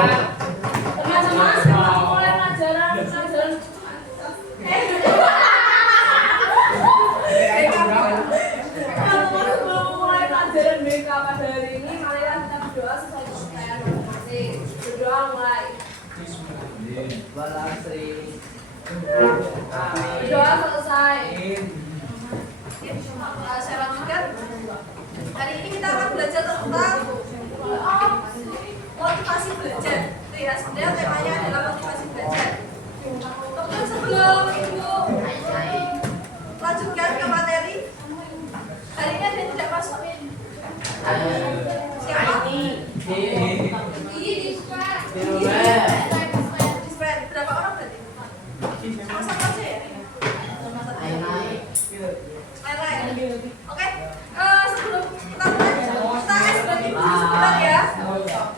Teman-teman sebelum mulai pelajaran BK pada hari ini, marilah kita berdoa sesuai kepercayaan masing-masing. Berdoa mulai. Berdoa selesai. Saya lanjutkan. Hari ini kita akan belajar tentang motivasi belajar. Itu ya, sebenarnya temanya adalah motivasi belajar. Kemudian sebelum Ibu lanjutkan ke materi, hari ini ada yang tidak masuk. Siapa? Ini berapa orang berarti? Sama satu aja ya? Lain-lain. Oke. Sebelum kita mulai, kita sebagai guru sebentar ya.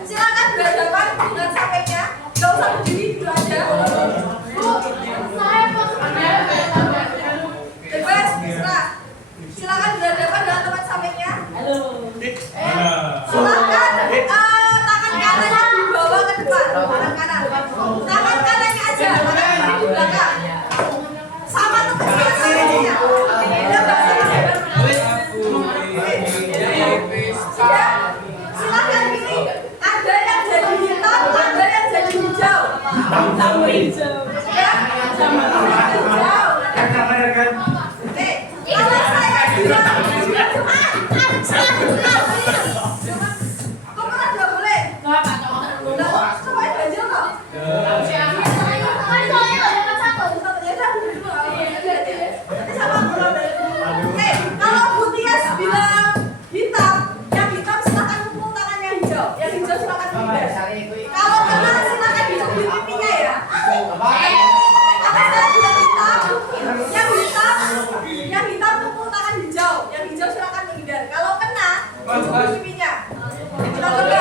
Silakan berhadapan dengan sampainya. Gak usah berdiri dulu aja. Bu, saya mau bebas, serah. Silakan berhadapan dengan teman sampingnya. Halo. Silakan tangan kanannya dibawa ke depan, tangan kanan. Tangan kanannya aja, tangan kiri di belakang. Sama teman sampingnya. Silakan pilih. Ada yang jadi hitam, ada yang jadi hijau. Sama hijau. Ya, sama hijau. Kalau saya bilang, kok malah nggak boleh? Coba ganjil kok. Kalau Bu Tias bilang hitam, yang hitam silakan pukul tangan yang hijau silakan pindah. Kalau kena silakan dijepit pipinya ya. Atas saya bilang hitam, yang hitam pukul tangan hijau silakan menghindar. Kalau kena dijepit pipinya. Kita coba.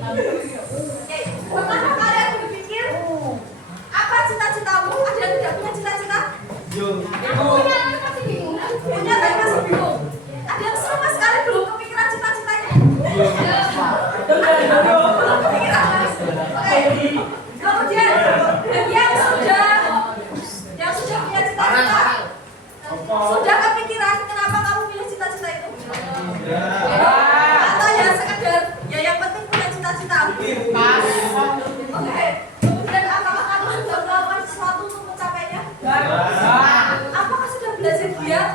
Oke, pertama kalian berpikir apa cita-citamu? Ada yang tidak punya cita-cita? Punya tapi masih bingung. Ada yang sama sekali belum kepikiran cita-citanya? Belum kepikiran. Oke. Kemudian yang sudah punya cita-cita, sudah kepikiran kenapa kamu pilih cita-cita itu? Atau ya sekedar ya yang penting punya cita-cita. Oke. Kemudian apakah kamu sudah melakukan sesuatu untuk mencapainya? Apakah sudah belajar giat?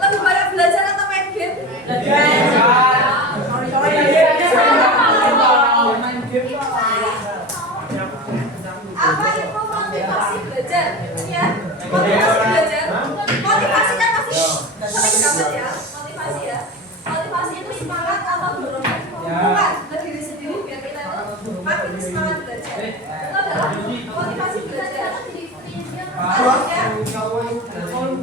Lebih banyak belajar atau main game? Apa itu motivasi belajar? Ya, motivasi belajar. Motivasi kan pasti sering dapat ya, motivasi ya. Motivasi itu semangat atau dorongan? Bukan, ke diri sendiri biar kita itu makin semangat belajar. Itu adalah motivasi belajar. Selanjutnya,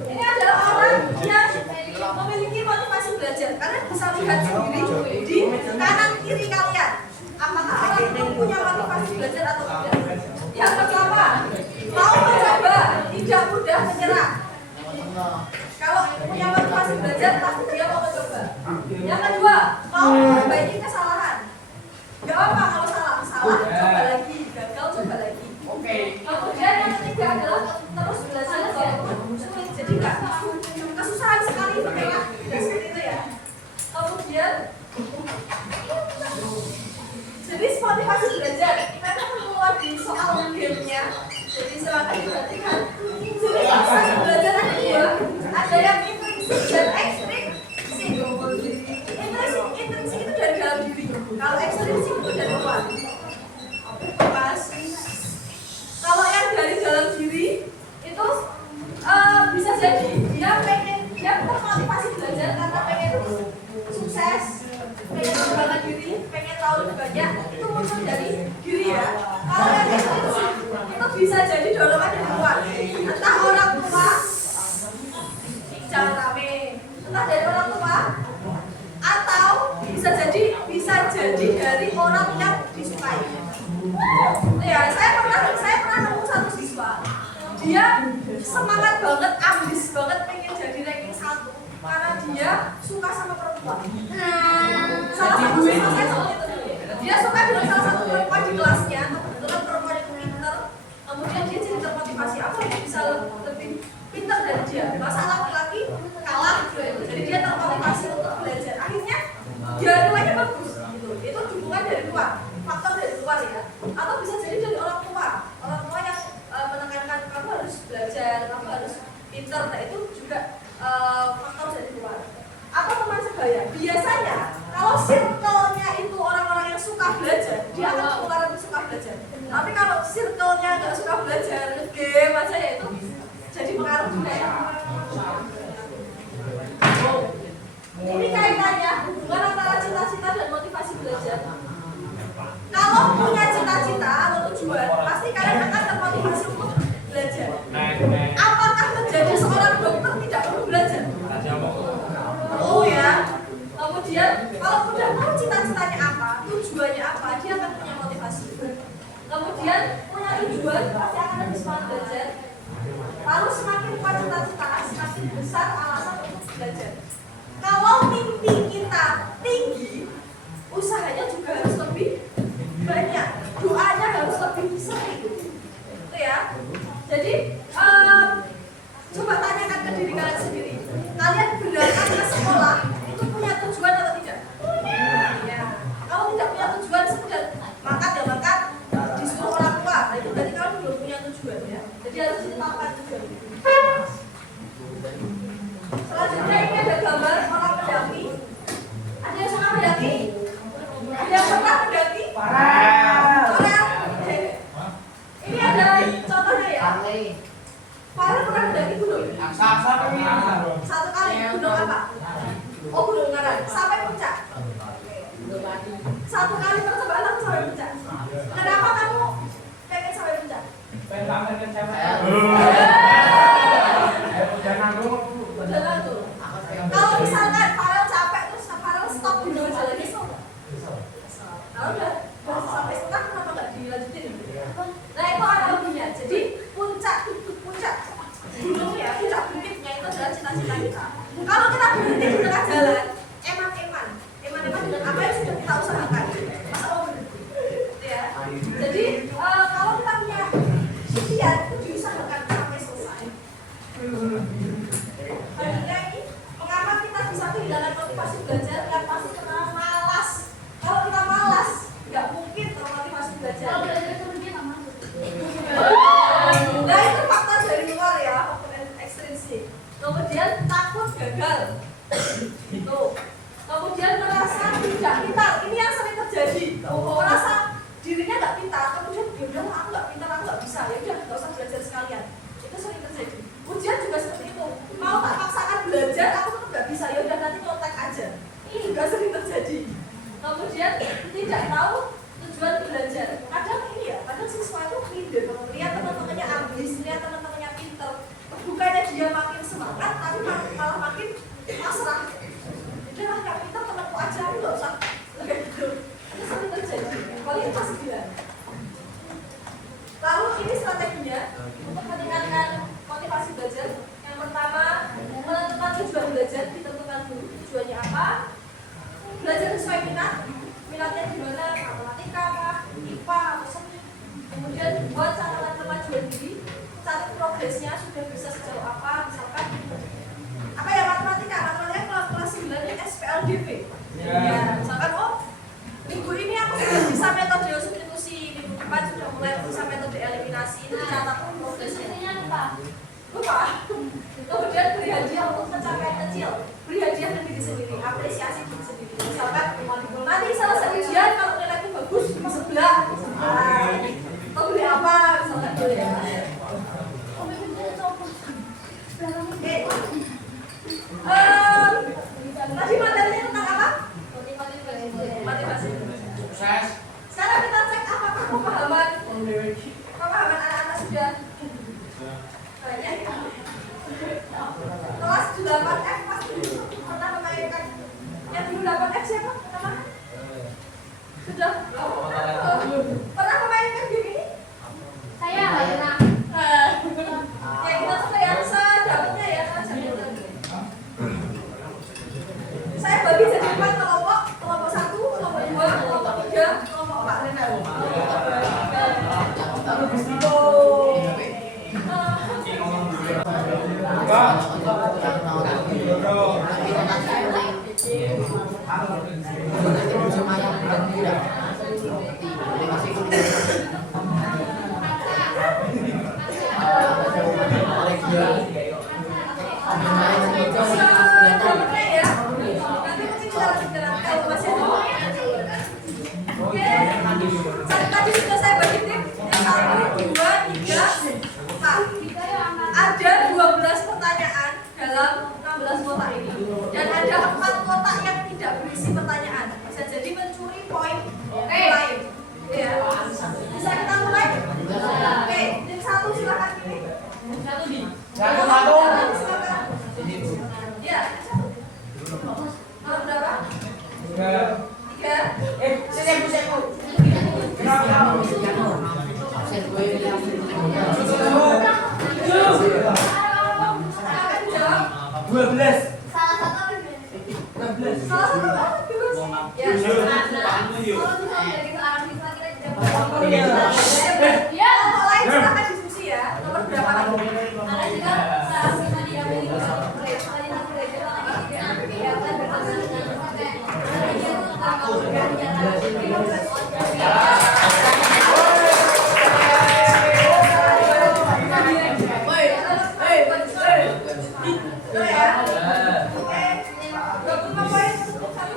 ini adalah orang yang memiliki motivasi belajar karena bisa lihat sendiri di kanan kiri kalian. Apakah orang itu punya motivasi belajar atau tidak? Yang pertama, mau mencoba, tidak mudah menyerah. Kalau punya motivasi belajar, pasti dia mau mencoba. Yang kedua, mau memperbaiki kesalahan. Gak apa kalau salah, coba lagi, gagal coba lagi. Kemudian yang ketiga adalah terus belajar walaupun sulit. Jadi nggak kesusahan sekali tidak seperti itu ya. Kemudian jadi motivasi belajar kita kan keluar di soal gamenya. Jadi silakan diperhatikan. Jadi motivasi belajar ada dua, ada yang intrinsik dan ekstrinsik. Intrinsik itu dari dalam diri. Kalau ekstrinsik itu dari luar. Pas. Kalau yang dari dalam diri itu bisa jadi dia termotivasi belajar karena pengen sukses, pengen mengembangkan diri, pengen tahu lebih banyak, itu muncul dari diri ya. Kalau yang ekstrinsik itu bisa jadi dorongan dari luar, entah orang tua, jangan rame, entah dari orang tua, atau bisa jadi dari orang yang disukai. Ya, saya pernah nemu satu siswa, dia semangat banget, ambis banget pengen jadi ranking 1 karena dia suka sama perempuan. Salah satu siswa saya seperti itu. Dia suka dengan salah satu perempuan di kelasnya, kebetulan perempuan itu pintar. Kemudian dia jadi termotivasi, aku bisa lebih pintar dari dia. Masa laki-laki kalah gitu. Jadi dia termotivasi untuk belajar. Akhirnya dia nilainya bagus. Gitu. Itu dukungan dari luar, faktor dari luar ya. Atau bisa jadi dari orang tua yang menekankan kamu harus belajar, kamu harus pintar. Nah itu juga faktor dari luar. Atau teman sebaya. Biasanya kalau circle-nya itu orang-orang yang suka belajar, dia akan ketularan suka belajar. Tapi kalau circle-nya nggak suka belajar, game aja ya itu jadi pengaruh juga ya. Ini kaitannya hubungan antara cita-cita dan motivasi belajar. Kalau punya cita-cita atau tujuan, pasti kalian akan termotivasi untuk belajar. Apakah menjadi seorang dokter tidak perlu belajar? Oh ya. Kemudian kalau udah tahu cita-citanya apa, tujuannya apa, dia akan punya motivasi. Kemudian punya tujuan pasti akan lebih semangat belajar. Lalu semakin kuat cita-cita, semakin besar alasan untuk belajar. Kalau mimpi kita tinggi, usahanya juga harus lebih banyak, doanya harus lebih sering. Itu ya. Jadi coba tanyakan ke diri kalian sendiri. Kalian berangkat ke sekolah itu punya tujuan atau tidak? Ya. Kalau tidak punya tujuan, sekedar makan ya makan, disuruh orang tua, nah itu berarti kalian belum punya tujuan ya. Jadi harus ditetapkan tujuan. Selanjutnya ini ada gambar orang mendaki. Ada yang suka mendaki? Ada yang pernah mendaki? Ini ada contohnya ya. Farel pernah mendaki gunung? Satu kali. Gunung apa? Oh, Gunung Ngaran. Sampai puncak. Satu kali percobaan sampai puncak. Kenapa kamu pengen sampai puncak? Udah tuh. Kalau misalkan Farel capek terus Farel stop di jalan jalan itu, Kalau udah sampai setengah kenapa nggak dilanjutin? Nah itu analoginya. Jadi puncak gunung ya, puncak bukitnya itu adalah cita-cita kita. Kalau kita berhenti di tengah jalan, eman-eman dengan apa yang sudah kita usahakan, masa mau berhenti? Ya. Jadi kalau kita punya impian itu diusahakan sampai selesai. Selanjutnya ini, mengapa kita bisa kehilangan motivasi belajar? Yang pasti karena malas. Kalau kita malas, nggak mungkin termotivasi belajar. Kalau belajar kemudian apa? Nah itu faktor dari luar ya, faktor ekstrinsik. Kemudian takut gagal. Tuh. Kemudian merasa tidak pintar. Ini yang sering terjadi. Merasa dirinya nggak pintar, kemudian dia bilang aku nggak pintar, aku nggak bisa. Ya udah nggak usah belajar sekalian. Itu sering terjadi. Ujian juga seperti itu. Mau tak paksakan belajar, aku tetap nggak bisa. Ya udah nanti kontak aja. Ini juga sering terjadi. Kemudian tidak tahu tujuan belajar. Kadang ini ya, kadang siswa itu minder. Lihat teman-temannya ambis, lihat teman-temannya pintar. Bukannya dia makin semangat, tapi malah makin pasrah. Udah lah, nggak pintar temanku aja, aku nggak usah. Kayak gitu. Itu sering terjadi. Kualitas dia. Lalu ini strateginya untuk meningkatkan motivasi belajar. Yang pertama, menentukan tujuan belajar, ditentukan dulu tujuannya apa. Belajar sesuai minat. Minatnya di mana? Matematika, IPA, atau seni. Kemudian buat catatan kemajuan diri. Catat progresnya sudah bisa sejauh apa. Misalkan apa ya matematika kelas 9 ini SPLDV. Ya, misalkan minggu ini aku sudah bisa metode substitusi, minggu depan sudah mulai bisa metode eliminasi. Itu catat progresnya. Lupa. Kemudian beri hadiah untuk pencapaian kecil. Beri hadiah ke diri sendiri, apresiasi diri sendiri. Misalkan nanti selesai ujian kalau nilainya bagus sebelah. Atau beli apa misalkan gitu ya. Tadi materinya tentang apa? Motivasi. Sukses. Sekarang kita cek apakah pemahaman anak-anak sudah banyak. Kelas 8F pasti pernah memainkan. Yang dulu 8F siapa? Nama? Sudah pernah memainkan game ini? Saya pernah. Ya kita coba yang sedapatnya ya kan. Saya bagi jadi 4 kelompok, kelompok 1, kelompok 2, kelompok 3, kelompok Tadi sudah saya bagi tim 1, 2, 3, 4. Ada 12 pertanyaan dalam 16 kotak ini. Dan ada 4 kotak yang tidak berisi pertanyaan. Bisa jadi mencuri poin lain. Ya. Bisa kita mulai? Oke, tim 1 silakan pilih. Satu. Silakan. Ya, 1. Nomor berapa? 3. Sebu. Akan dijawab. 12. Salah satu apa? Salah satu apa? Ya. Kalau misalnya dari keterangan kita tidak boleh. Ya, nomor lain silakan diskusi ya. Nomor berapa lagi? Ada juga salah kita diambil di kalau kita belajar lagi tidak kelihatan berhasil dengan konten. Ada yang tentang Itu ya. Oke. 25 poin untuk satu.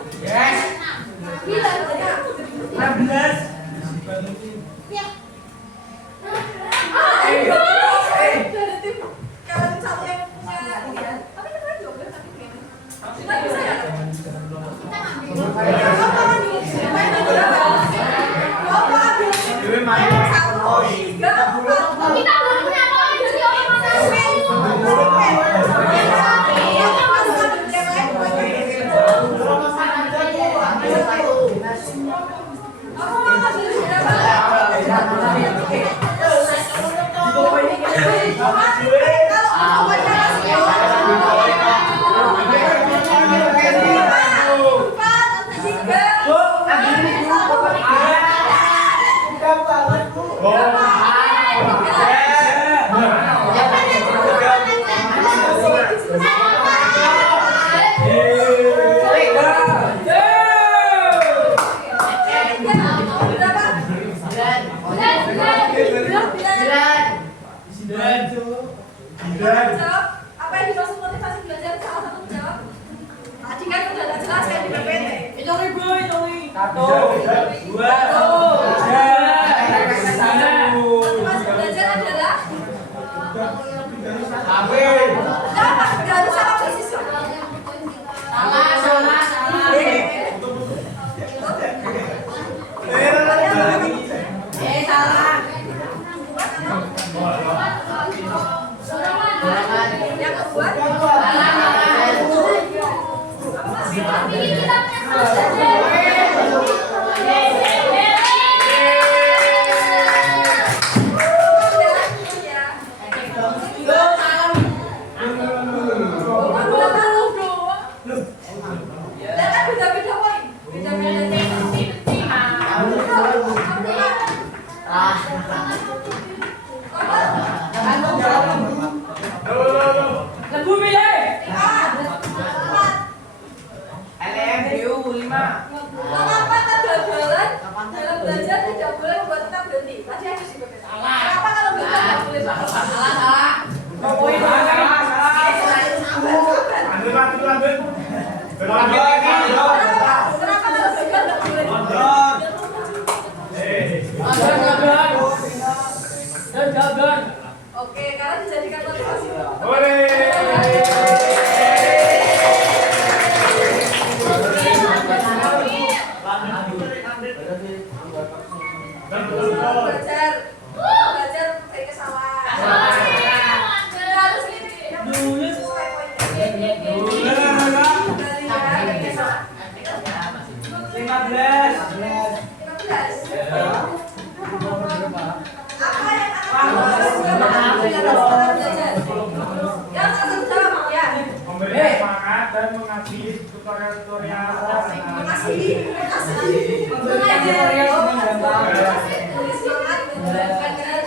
Kamu mau ngambil berapa? Kalau pokoknya masih apa yang dimaksud motivasi belajar? Salah satu jawab. Tadi kan udah tak jelas kan di PPT. Hitung. 1, 2, 3. Motivasi belajar adalah Ape. apa? Gak harus sama persis. Salah. Yang kedua beda-beda poin. Beda-beda. Lebu milih. 4. LMU 5. Mengapa kegagalan dalam belajar tidak boleh membuat kita berhenti? Tadi aku sih betul. Kenapa kalau gagal nggak boleh banget? Salah. Poin salah. Kenapa kalau gagal nggak boleh? Oke, karena dijadikan motivasi. Belajar dari kesalahan. Harus sesuai poinnya. Dari kesalahan. 15. 15. Apa yang akan kamu lakukan dengan belajar? Yang satu jawab ya. Memberi semangat dan mengasihi tutorial-tutorial. Makasih. Mengajar. Beri semangat mengajar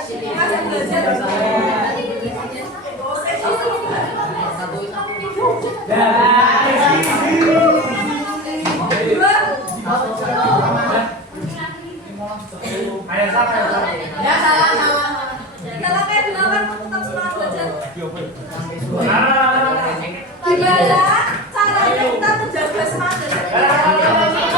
belajar. Ayo siapa? Ya salah. Kalau kayak dilawan tetap semangat belajar. Gimana caranya kita menjaga semangat belajar?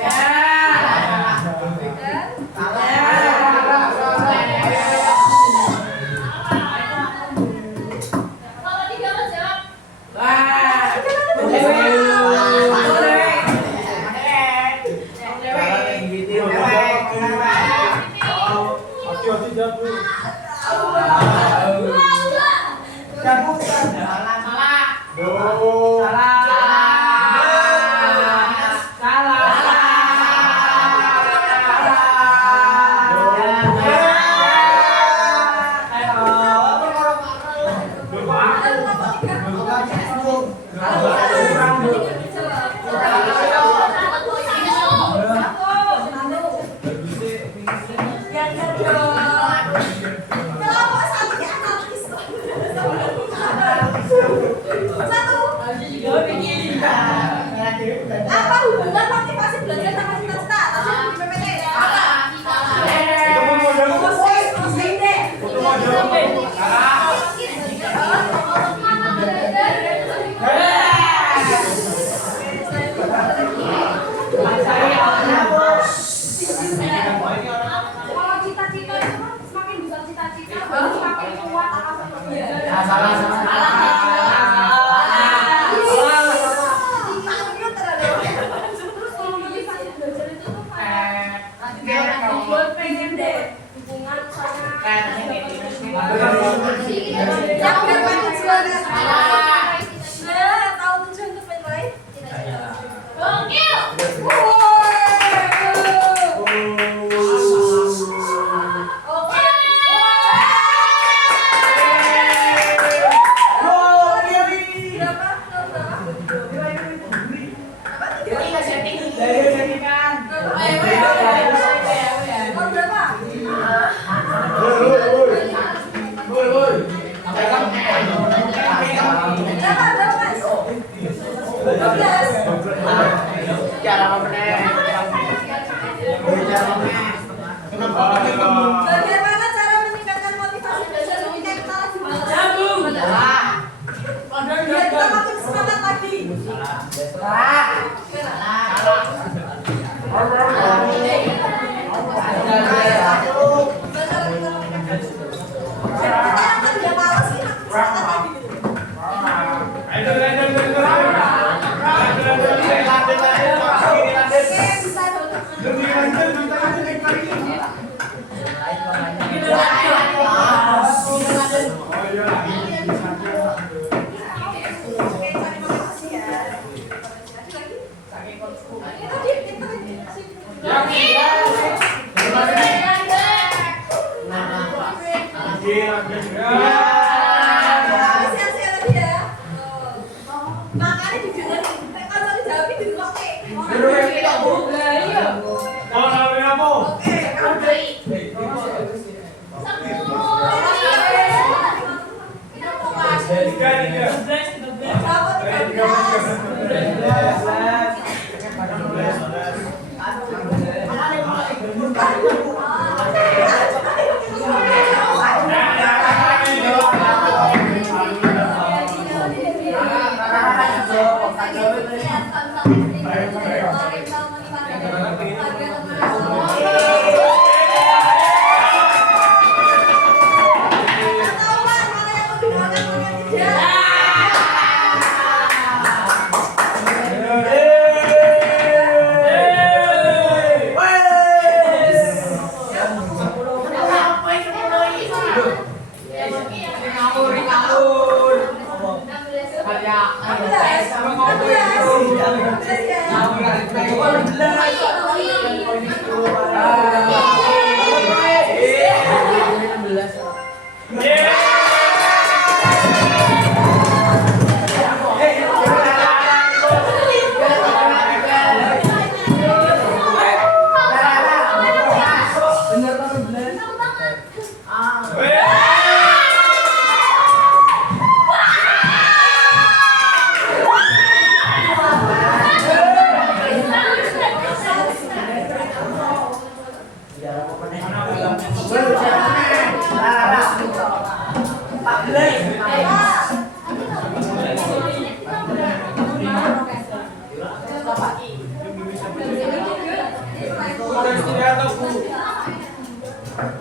Ya. Bagaimana cara meningkatkan motivasi belajar ketika kita lagi belajar? Jagung. Biar kita makin semangat lagi. Makanya didengerin, kalau dijawabin di oke.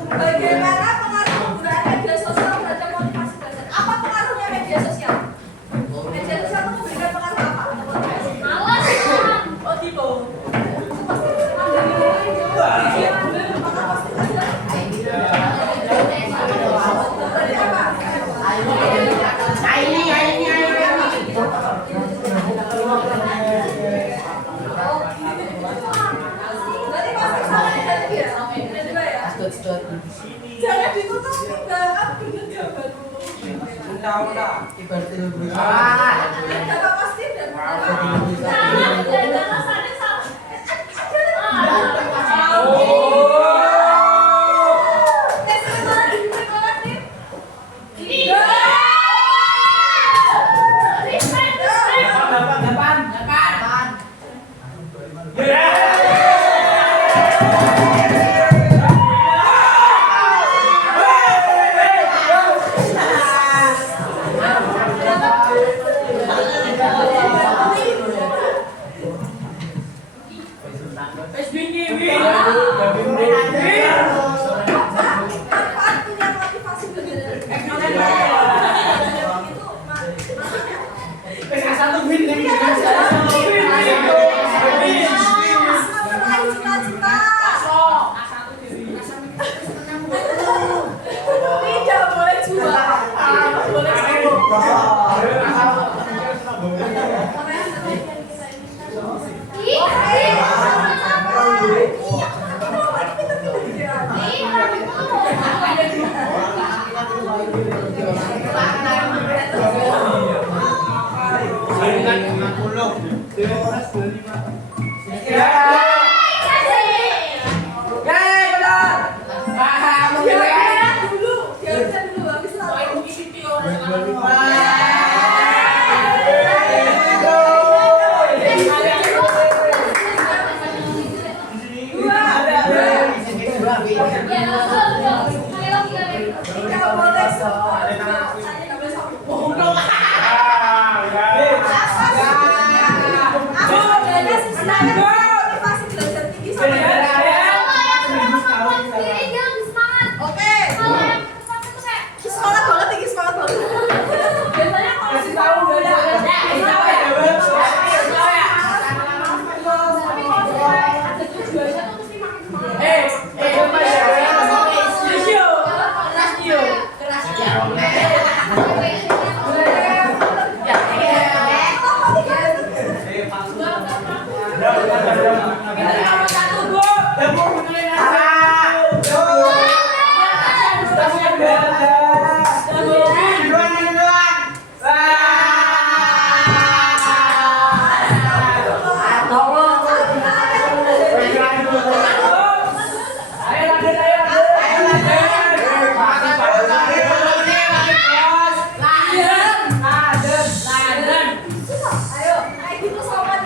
Bagaimana pengaruh penggunaan media sosial terhadap motivasi belajar? Apa pengaruhnya media sosial? Media sosial itu memberikan pengaruh apa? Malas. Oh, tipo. Berarti pasti sama dengan dia. Juga ya. Jangan ditutup enggak bener jawabanmu. Dapat pasti dan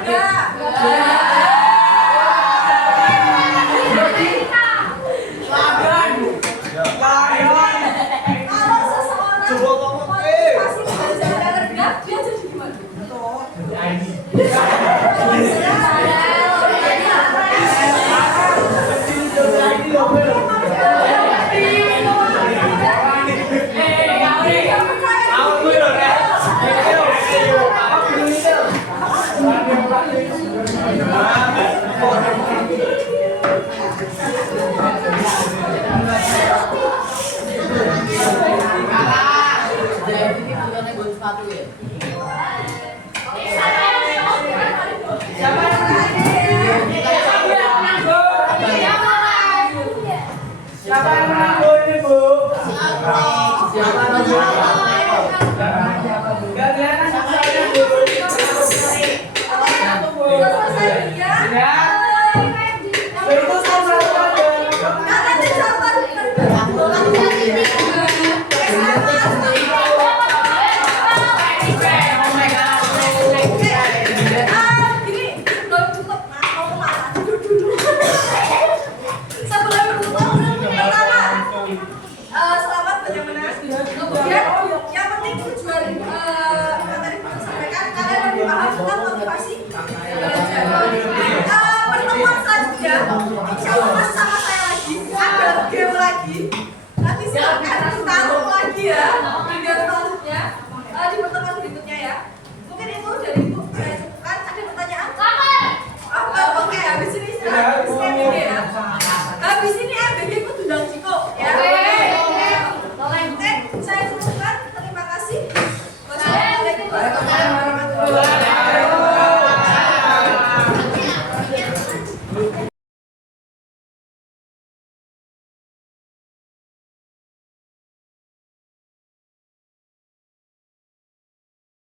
Kalau seseorang motivasi belajar rendah, dia jadi gimana? Siapa yang menang Bu ini Bu? Siapa yang menang? Gak kelihatan saya Bu. Ya. Itu sama Selamat banyak menang. Kemudian yang penting tujuan materi yang disampaikan kalian lebih paham tentang motivasi belajar. Pertemuan selanjutnya, insya Allah masih sama saya lagi, ada game lagi. Nanti silakan.